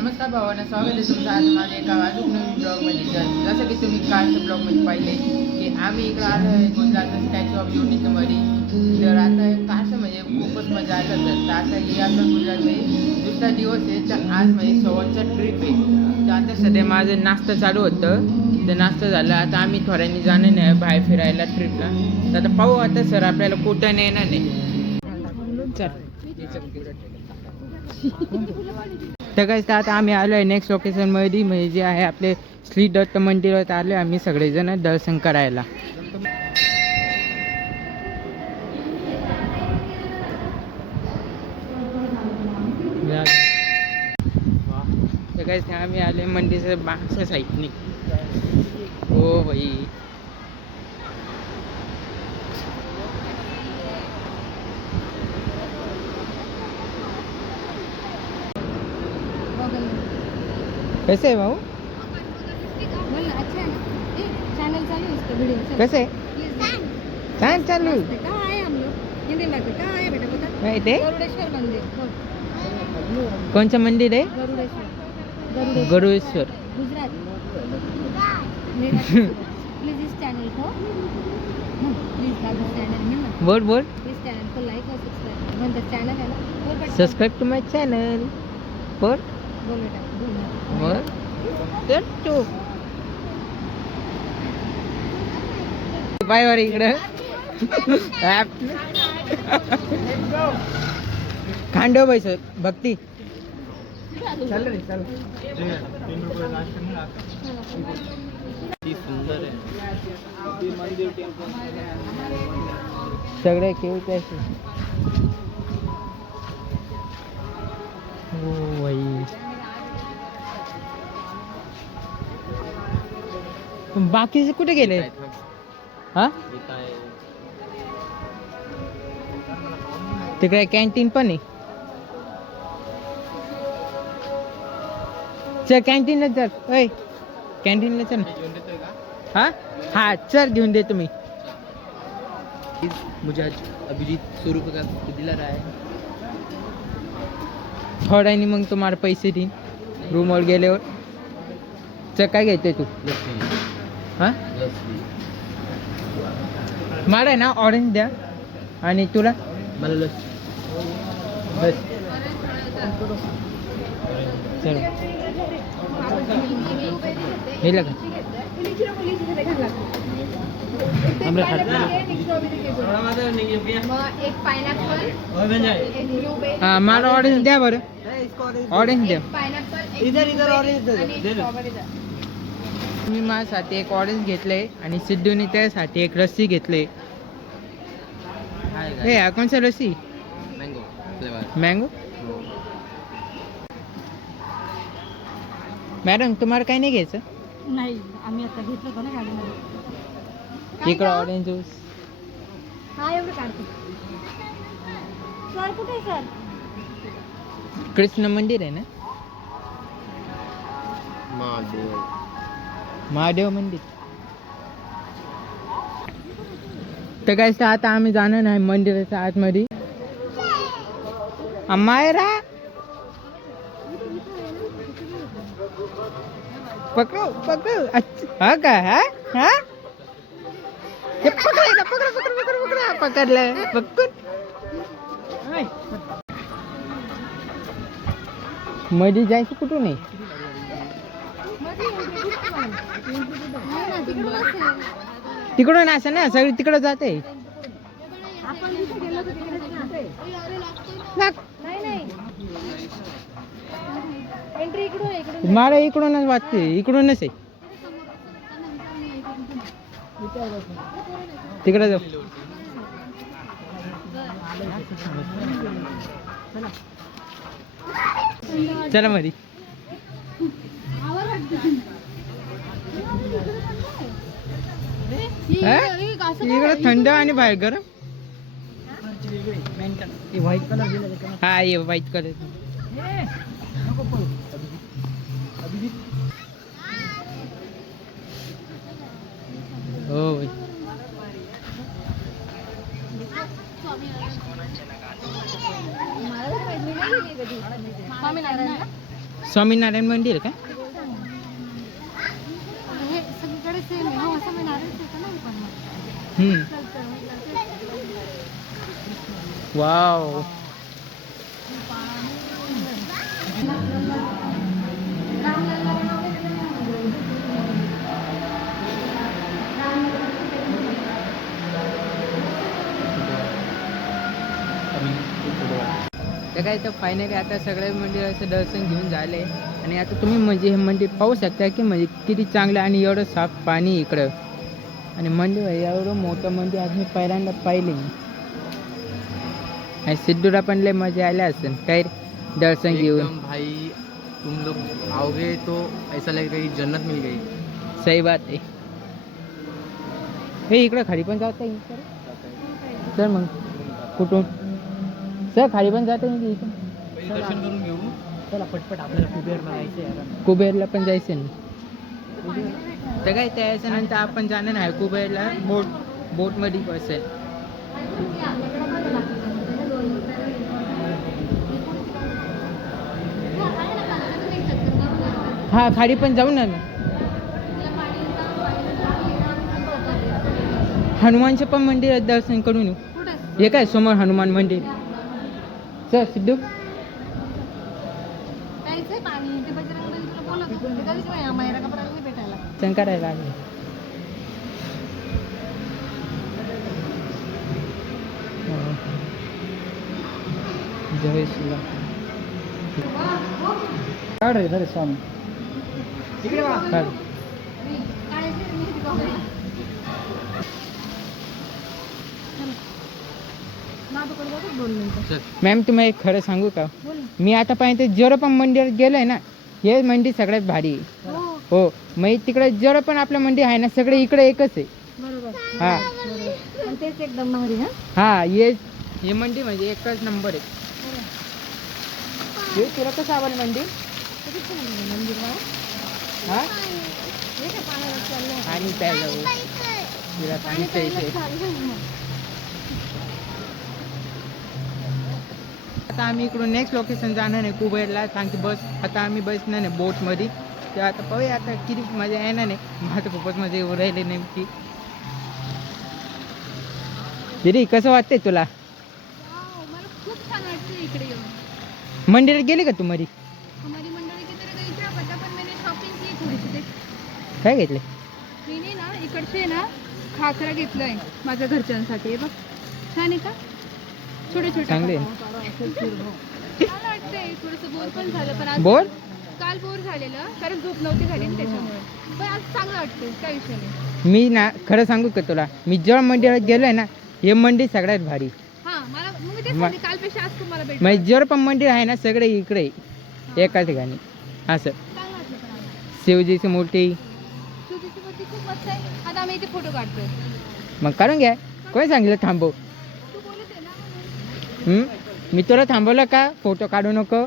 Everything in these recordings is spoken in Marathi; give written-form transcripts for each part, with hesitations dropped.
नमस्कार भावांना, स्वागत आहे तुमचं आज माझ्या एका अजून नवीन ब्लॉगमध्ये. जसं की तुम्ही कालच्या ब्लॉगमध्ये पाहिले की आम्ही इकडं आलो आहे गुजरातचं स्टॅच्यू ऑफ युनिटीमध्ये. तर आता कसं म्हणजे खूपच मजा आलं. तर आता हे आपलं गुजरातमध्ये दुसरा दिवस आहे. तर आज म्हणजे शेवटचा ट्रिप आहे. तर आता सध्या माझं नाश्ता चालू होतं. तर नाश्ता झाला, आता आम्ही थोड्यांनी जाणं नाही बाहेर फिरायला ट्रिपला. तर आता पाहू आता सर आपल्याला कुठं नेणार नाही. चल तर काय आता आम्ही आलो आहे नेक्स्ट लोकेशनमध्ये, म्हणजे जे आहे आपले श्री दत्त मंदिरात आलो आम्ही सगळेजण दर्शन करायला. तर काय आम्ही आले मंदिराच्या मागच्या साईडने. हो भाई, कैसे है भाऊ? चैनल चालू है इसका वीडियो कैसे छान चालू कहाँ आए हम लोग हिंदी में कहाँ आए बेटा बता माहिती आहे गरुडेश्वर मंदिर कोणचं मंदिर आहे? Garudeshwar Garudeshwar Gujarat please is channel को प्लीज लाइक चैनल है ना बोल बोल इस चैनल को लाइक और सब्सक्राइब मन द चैनल है ना बोल बेटा सबस्क्राईब टू माय चॅनल. बोल बोल बेटा बोल तर तू बाय वर इकडं खांडव बाई सर भक्ती चाल रे चाल. सुंदर आहे सगळे केवळ पैसे. हो भाई, बाकीचे कुठे गेले? हा तिकडे कॅन्टीन पण आहे. चल कॅन्टीनला चल. ओय कॅन्टीनला चल. हा हा चल घेऊन दे तुम्ही. मुझे आज अभिजीत 100 रुपये का दिला रहा है. थोड्यानी मग तुम्हाला पैसे देईन रूमवर गेल्यावर. चल काय घ्यायचंय तू? हा मला आहे ना ऑरेंज द्या आणि तुला मला लस बस. चल हे लगा एक पाइनएप्पल हा मला ऑरेंज द्या बरं. ऑरेंज द्या. इधर ऑरेंज मी माझ्यासाठी एक ऑरेंज घेतले आणि सिद्धूने त्यासाठी एक लस्सी घेतले. हे कोणचा lassi? Mango flavour. Mango. Madam तुम्हाला काही नाही घ्यायचं? नाही आम्ही आता घेतलं होतं ना गाडीमध्ये. इकडं ऑरेंज ज्यूस. हा एवढं काढतो सर. कुठे आहे सर? कृष्ण मंदिर आहे ना? महादेव मंदिर. तर काय आता आम्ही जाणार नाही मंदिराच्या आतमध्ये. मायरा पकडू पकडू. अच्छा हा काय? हा हा हे पकडायला पकड पकड पकड पकड पकडलं पकड. मध्ये जायचं कुठून आहे? तिकडून असं ना सगळी तिकडं जाते. मला इकडूनच वाटते. इकडूनच आहे. तिकडे जाऊ. चला मध्ये. इकडे थंड आणि बाहेर गरम. हा ये व्हाईट कलर. हो भाई. स्वामीनारायण मंदिर का? हे सगळीकडे सेम आहे. हो असं मी नारळ होतं ना पण वाव. तर काय तर फायनली आता सगळे मंदिराचं दर्शन घेऊन झाले आणि आता तुम्ही म्हणजे हे मंदिर पाहू शकता की म्हणजे किती चांगलं आणि एवढं साफ पाणी इकडं आणि मंदिर एवढं मोठं मंदिर आज मी पहिल्यांदा पाहिले आणि सिद्धूला पण लय मजा आल्या असेल काय दर्शन घेऊन. एकदम भाई तुम लोग आओगे तो ऐसा लगेगा कि जन्नत मिल गई. सही बात आहे. हे इकडं खाली पण जाता येईल सर मग कुठून सर खाली पण जाता येईल इथून. दर्शन करून घेऊ. चला पटपट आपल्याला कुबेरला जायचं यार. कुबेरला पण जायचं ना. तर काय त्याच्यानंतर आपण जाणार आहे कुबेरला बोटमध्ये बसेल. हा खाली पण जाऊ ना. हनुमानचं पण मंदिर दर्शन करून येऊ. हे काय समोर हनुमान मंदिर. सर सिद्धू करायला लागले. जय श्रीराम. काढ रे स्वामी. काढ. मॅम तुम्हाला एक खरं सांगू का मी आतापर्यंत जेवढं पण मंदिरात गेलोय ना हे मंदिर सगळ्यात भारी आहे. हो मग तिकडे जेवढं पण आपलं मंदिर आहे ना सगळं इकडे एकच आहे. हा तेच एकदम भारी ना. हा हे मंदिर म्हणजे एकच नंबर आहे. हे तुला कसं आवडलं मंदिर. हा आणि प्यायला तिला पाणी प्यायचं. आता आम्ही इकडून नेक्स्ट लोकेशन जाणार आहे कुबेरला. कारण की बस आता आम्ही बसणार नाही बोटमध्ये. तर आता पाहूया आता किती मजा येणार नाही. माझं खूपच मजा येऊ राहिली नेमकी. दिदी कसं वाटतंय तुला. मला खूप छान वाटतं इकडे येऊन. मंदिरात गेली का तू मरी. हमारी मंडळी की तरह गई क्या पता पण मैंने शॉपिंग की थोडीशी ते. काय घेतले. मी ना इकडचे ना खाकरा घेतलाय माझ्या घरच्यांसाठी. हे बघ छान आहे का. छोटे छोटे चांगले. मला वाटतंय थोडंसं बोर पण झालं पण आज बोर काल बोर झालेलं कारण झोप नव्हती झाली ना त्याच्यामुळे. पण आज चांगलं वाटतंय काय विषय नाही. मी ना खरं सांगू का तुला मी जेव्हा मंदिरात गेलोय ना हे मंदिर सगळ्यात भारी. हा मला मग मी तेच म्हणते कालपेक्षा आज तुम्हाला भेट म्हणजे जेवढं पण मंदिर आहे ना सगळे इकडे एका ठिकाणी असं. चांगलं वाटलं पण आज. शिवजीची मूर्ती तुझीची मूर्ती खूप मस्त आहे. आता आम्ही इथे फोटो काढतोय. मग काढून घ्या. कोणी सांगितलं थांबव. तू बोलत आहे ना म्हणून. मी तुला थांबवलं का फोटो काढू नको.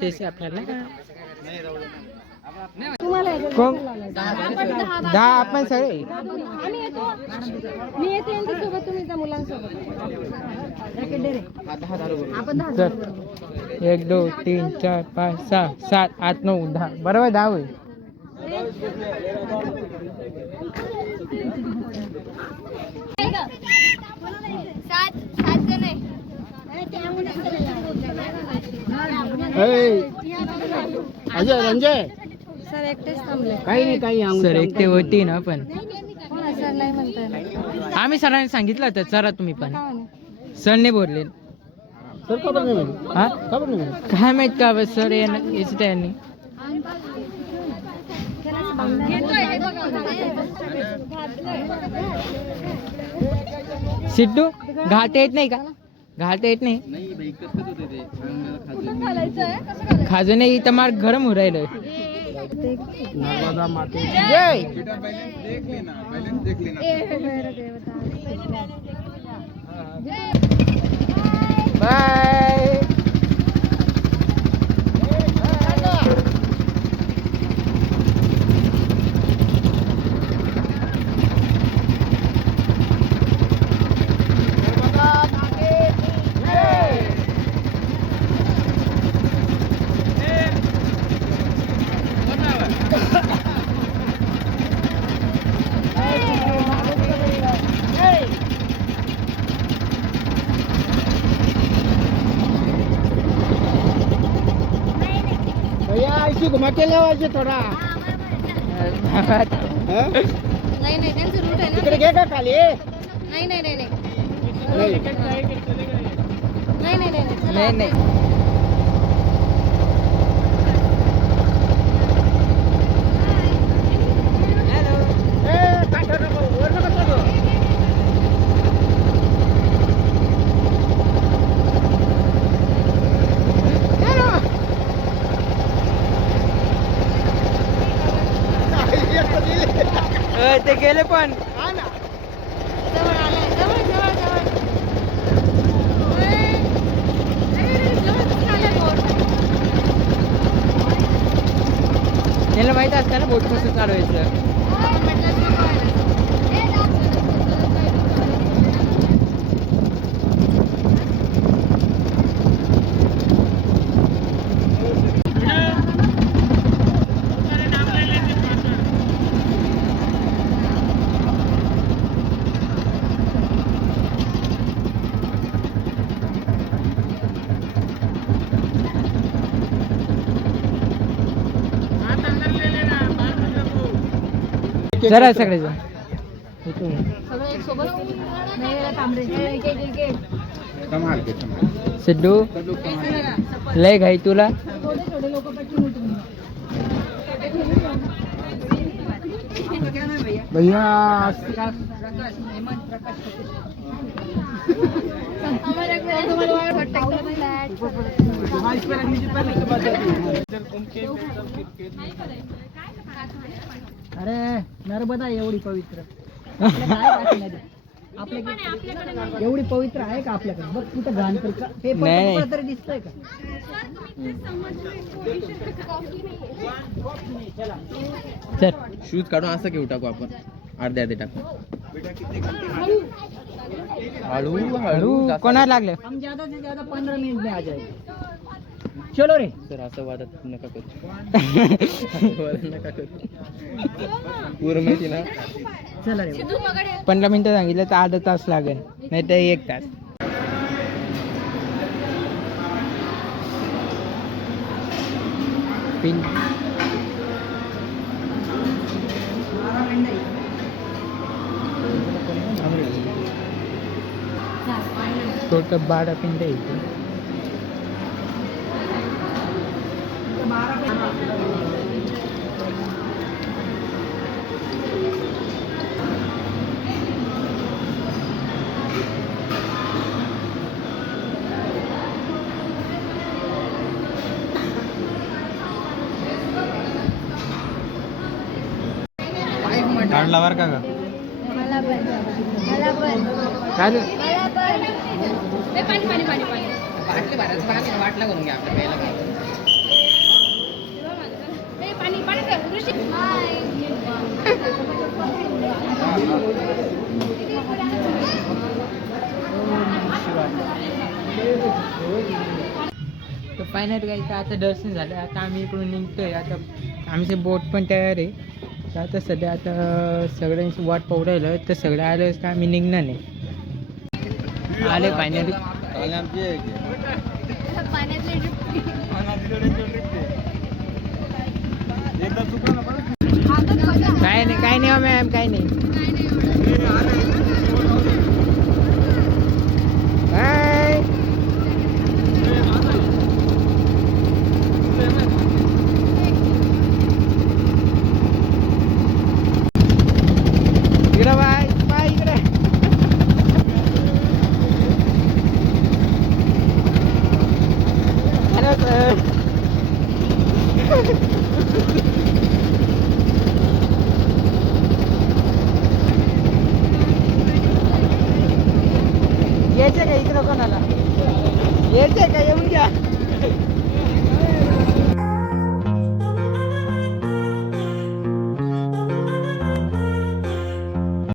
शेष आपल्याला कोण 10 आपण सगळे आम्ही येतो. मी येते यांच्यासोबत तुम्ही त्या मुलांसोबत. आपण 10 चल 1 2 3 4 5 6 7 8 9 10 बरोबर 10 होईल. सात जण आहे. अजय रंजय सर एकटेच थांबले. काही नाही काही सर एकटे होती ना पण सर नाही म्हणताय. आम्ही सरांनी सांगितलं होतं सरा तुम्ही पण काय म्हणे? सर नाही बोलले. सर का बरं नाही म्हणे? हा का बरं नाही म्हणे? काय माहित का बस सर यायचं त्यांनी. घेतोय हे बघा. सिद्धू घाट येत नाही का घालता येत नाही. नाही बाई कसं होते ते कुठून घालायचं आहे? कसं घालायचं? खाजू नाही इथं मार गरम होऊ राहिलं. नर्मदा माते जय बाय. भैया ऐसी घुमा के ले वाजे थोडा नाही नाही त्यांचं रूट आहे ना. तिकडे घे का खाली नाही नाही नाही नाही नाही नाही नाही नाही नाही. ते गेले पण. जवळ आलाय जवळ जवळ जवळ जवळ आलाय बोट. त्याला माहित असतं ना बोट कसं चालवायचं. जरा सगळेजण सगळे एक सोबत नाही थांबरे एक एक एक सिद्धू लय घाई तुला. थोडे थोडे लोक पटकन उठून भैया अरे नर्मदा एवढी पवित्र आपल्याकडे एवढी पवित्र आहे का आपल्याकडे? बघ कुठं घाण तर का नाही. पेपर तरी दिसतंय का? चल शूज काढून असं घेऊ टाकू आपण अर्धे अर्धे टाकू. हळू हळू कोणाला लागलं? हम ज्यादा से ज्यादा 15 मिनट में आ जाएंगे. चलो रे सर असं वादत नका करू. नका करू पूर्ण माहिती ना. चला रे 15 मिनिटं सांगितलं तर अर्धा तास लागेल नाही तर 1 तास. पिन टोटल 12 पिंड आहे. काढला बरं का ग? मला पण मला पण काय मला पण ए, पाणी पाणी पाणी पाणी वाटला करून घ्या आपल्या प्यायला काय. ए, पाणी पाणी कर ऋषी. हाय. तर फायनल काय तर आता दर्शन झालं. आता आम्ही इकडून निघतोय. आता आमचे बोट पण तयार आहे. तर आता सध्या आता सगळ्यांची वाट पाहू राहिलं तर सगळे आले तर आम्ही निघणार नाही. आले फायनली. पाण्यातले काय नाही काय नाही मॅम काय नाही. बाय. इकडे बाय बाय इकडे. यायचं का इकडं कोणाला यायचंय का येऊन घ्या